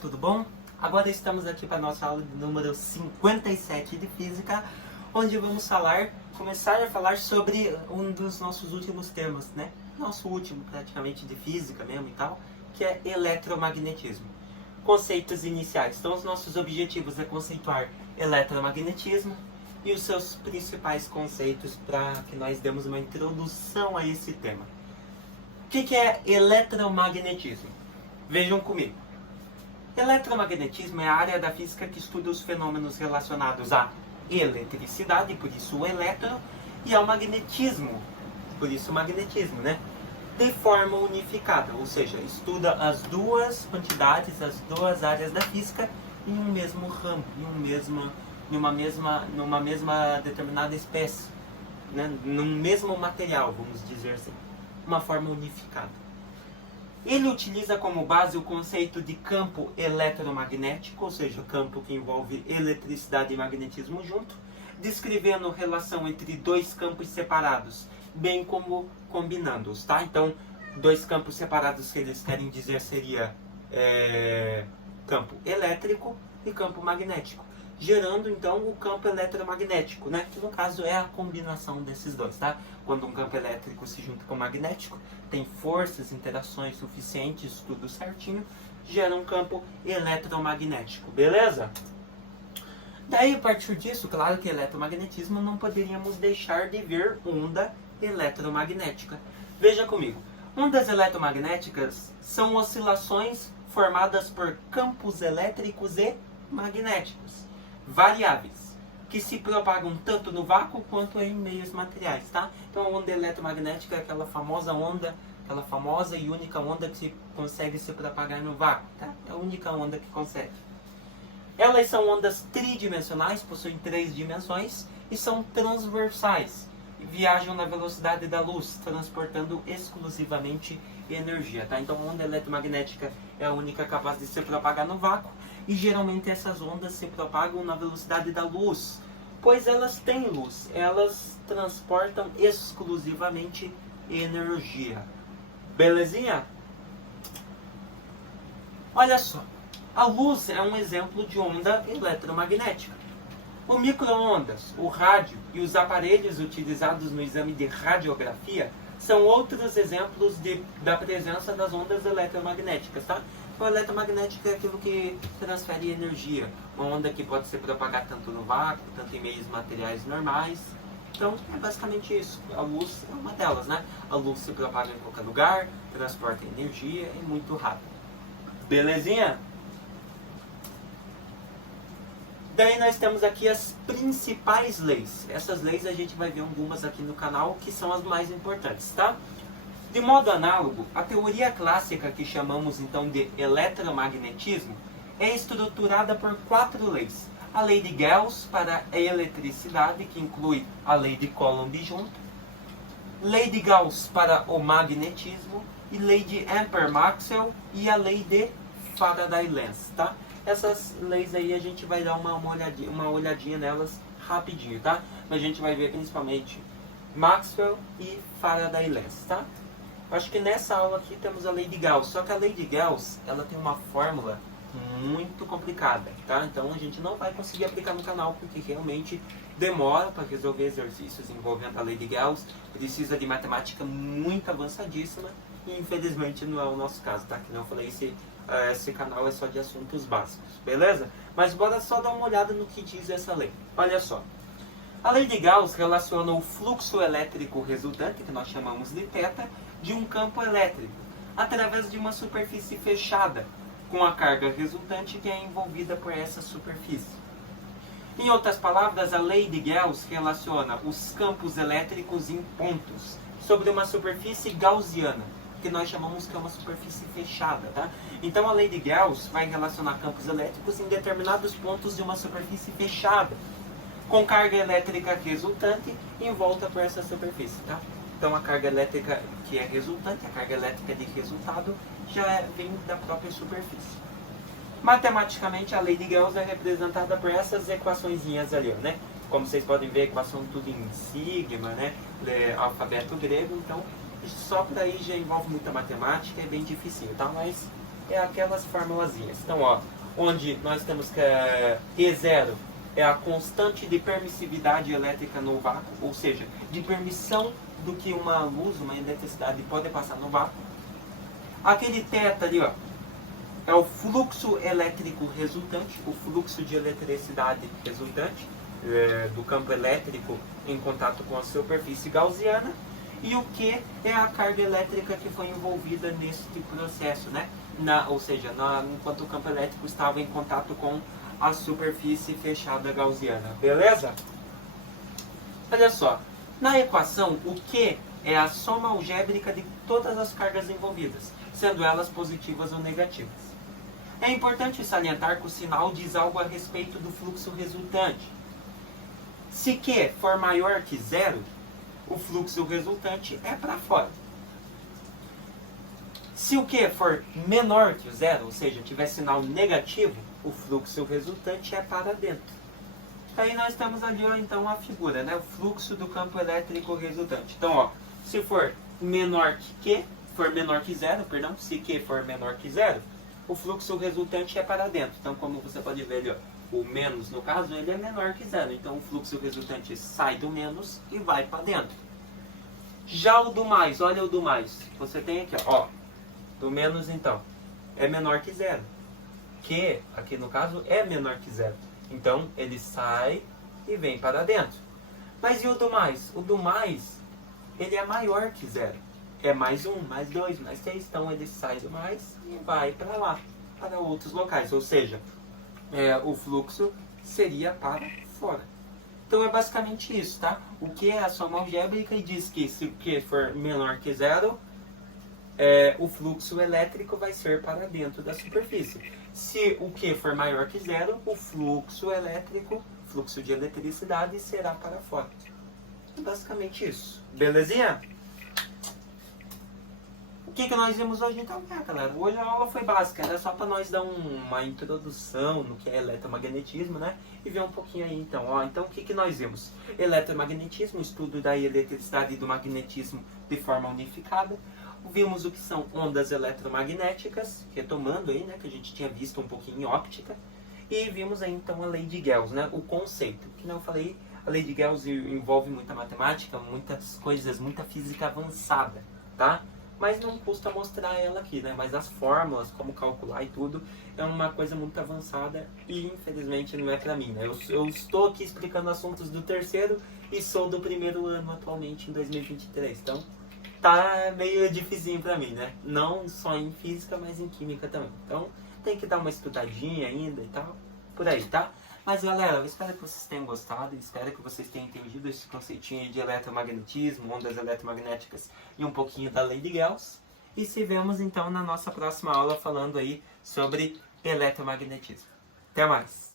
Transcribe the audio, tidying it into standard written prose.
tudo bom? Agora estamos aqui para a nossa aula número 57 de Física, onde vamos começar a falar sobre um dos nossos últimos temas, né? Nosso último, praticamente, de Física mesmo e tal, que é eletromagnetismo. Conceitos iniciais. Então, os nossos objetivos é conceituar eletromagnetismo e os seus principais conceitos para que nós demos uma introdução a esse tema. O que é eletromagnetismo? Vejam comigo. Eletromagnetismo é a área da física que estuda os fenômenos relacionados à eletricidade, por isso o elétron, e ao magnetismo, por isso o magnetismo, né? De forma unificada, ou seja, estuda as duas quantidades, as duas áreas da física em um mesmo ramo, numa mesma determinada espécie, né? Num mesmo material, vamos dizer assim, uma forma unificada. Ele utiliza como base o conceito de campo eletromagnético, ou seja, campo que envolve eletricidade e magnetismo junto, descrevendo relação entre dois campos separados, bem como combinando-os, tá? Então, dois campos separados que eles querem dizer seria campo elétrico e campo magnético, gerando então o campo eletromagnético, né? Que no caso é a combinação desses dois, tá? Quando um campo elétrico se junta com o magnético, tem forças, interações suficientes, tudo certinho, gera um campo eletromagnético, beleza? Daí, a partir disso, claro que eletromagnetismo não poderíamos deixar de ver onda eletromagnética. Veja comigo, ondas eletromagnéticas são oscilações formadas por campos elétricos e magnéticos variáveis, que se propagam tanto no vácuo quanto em meios materiais, tá? Então a onda eletromagnética é aquela famosa e única onda que consegue se propagar no vácuo, tá? É a única onda que consegue. Elas são ondas tridimensionais, possuem 3 dimensões e são transversais. Viajam na velocidade da luz, transportando exclusivamente energia, tá? Então a onda eletromagnética é a única capaz de se propagar no vácuo e geralmente essas ondas se propagam na velocidade da luz, pois elas têm luz, elas transportam exclusivamente energia. Belezinha? Olha só, a luz é um exemplo de onda eletromagnética. O micro-ondas, o rádio e os aparelhos utilizados no exame de radiografia são outros exemplos da presença das ondas eletromagnéticas, tá? Então, a eletromagnética é aquilo que transfere energia, uma onda que pode se propagar tanto no vácuo, tanto em meios materiais normais. Então, é basicamente isso. A luz é uma delas, né? A luz se propaga em qualquer lugar, transporta energia e muito rápido. Belezinha? Daí nós temos aqui as principais leis. Essas leis a gente vai ver algumas aqui no canal que são as mais importantes, tá? De modo análogo, a teoria clássica que chamamos então de eletromagnetismo é estruturada por 4 leis. A lei de Gauss para a eletricidade, que inclui a lei de Coulomb junto, lei de Gauss para o magnetismo e lei de Ampère-Maxwell e a lei de Faraday-Lenz, tá? Essas leis aí a gente vai dar uma olhadinha nelas rapidinho, tá? Mas a gente vai ver principalmente Maxwell e Faraday-Lenz, tá? Acho que nessa aula aqui temos a lei de Gauss, só que a lei de Gauss, ela tem uma fórmula muito complicada, tá? Então a gente não vai conseguir aplicar no canal, porque realmente demora para resolver exercícios envolvendo a lei de Gauss, precisa de matemática muito avançadíssima, e infelizmente não é o nosso caso, tá? Que não falei, esse canal é só de assuntos básicos, beleza? Mas bora só dar uma olhada no que diz essa lei. Olha só. A lei de Gauss relaciona o fluxo elétrico resultante, que nós chamamos de θ, de um campo elétrico, através de uma superfície fechada, com a carga resultante que é envolvida por essa superfície. Em outras palavras, a lei de Gauss relaciona os campos elétricos em pontos, sobre uma superfície gaussiana, que nós chamamos que é uma superfície fechada, tá? Então a lei de Gauss vai relacionar campos elétricos em determinados pontos de uma superfície fechada, com carga elétrica resultante em volta por essa superfície, tá? Então a carga elétrica que é resultante, a carga elétrica de resultado, já vem da própria superfície. Matematicamente, a lei de Gauss é representada por essas equaçõezinhas ali, né? Como vocês podem ver, a equação tudo em sigma, né? Alfabeto grego, então só por aí já envolve muita matemática, é bem difícil, tá? Mas é aquelas formulazinhas. Então, ó, onde nós temos que E0 é a constante de permissividade elétrica no vácuo, ou seja, de permissão do que uma luz, uma eletricidade pode passar no vácuo. Aquele θ ali, ó, é o fluxo elétrico resultante, o fluxo de eletricidade resultante do campo elétrico em contato com a superfície gaussiana. E o Q é a carga elétrica que foi envolvida nesse processo, né? Ou seja, enquanto o campo elétrico estava em contato com a superfície fechada gaussiana. Beleza? Olha só, na equação, o Q é a soma algébrica de todas as cargas envolvidas, sendo elas positivas ou negativas. É importante salientar que o sinal diz algo a respeito do fluxo resultante. Se Q for maior que zero, o fluxo resultante é para fora. Se o Q for menor que o zero, ou seja, tiver sinal negativo, o fluxo resultante é para dentro. Aí nós temos ali, ó, então, a figura, né? O fluxo do campo elétrico resultante. Então, ó, se for menor que Q, for menor que zero, perdão, se Q for menor que zero, o fluxo resultante é para dentro. Então, como você pode ver ali, ó, o menos, no caso, ele é menor que zero. Então, o fluxo resultante sai do menos e vai para dentro. Já o do mais, olha o do mais. Você tem aqui, ó, do menos, então, é menor que zero. Que, aqui no caso, é menor que zero. Então, ele sai e vem para dentro. Mas e o do mais? O do mais, ele é maior que zero. É mais 1, mais 2, mais 3. Então, ele sai do mais e vai para lá, para outros locais. Ou seja, o fluxo seria para fora. Então, é basicamente isso, tá? O que é a soma algébrica e diz que se o Q for menor que zero, o fluxo elétrico vai ser para dentro da superfície. Se o Q for maior que zero, o fluxo elétrico, fluxo de eletricidade, será para fora. É basicamente isso. Belezinha? O que nós vimos hoje então? Galera, hoje a aula foi básica, né? Só para nós dar uma introdução no que é eletromagnetismo, né? E ver um pouquinho aí então. Ó, então o que nós vimos? Eletromagnetismo, estudo da eletricidade e do magnetismo de forma unificada. Vimos o que são ondas eletromagnéticas, retomando aí, né? Que a gente tinha visto um pouquinho em óptica. E vimos aí então a lei de Gauss, né? O conceito. Que não falei, a lei de Gauss envolve muita matemática, muitas coisas, muita física avançada, tá? Mas não custa mostrar ela aqui, né? Mas as fórmulas, como calcular e tudo, é uma coisa muito avançada e infelizmente não é pra mim, né? Eu estou aqui explicando assuntos do terceiro e sou do primeiro ano atualmente, em 2023. Então, tá meio dificinho pra mim, né? Não só em física, mas em química também. Então, tem que dar uma estudadinha ainda e tal, por aí, tá? Mas galera, eu espero que vocês tenham gostado, espero que vocês tenham entendido esse conceitinho de eletromagnetismo, ondas eletromagnéticas e um pouquinho da lei de Gauss. E se vemos então na nossa próxima aula falando aí sobre eletromagnetismo. Até mais!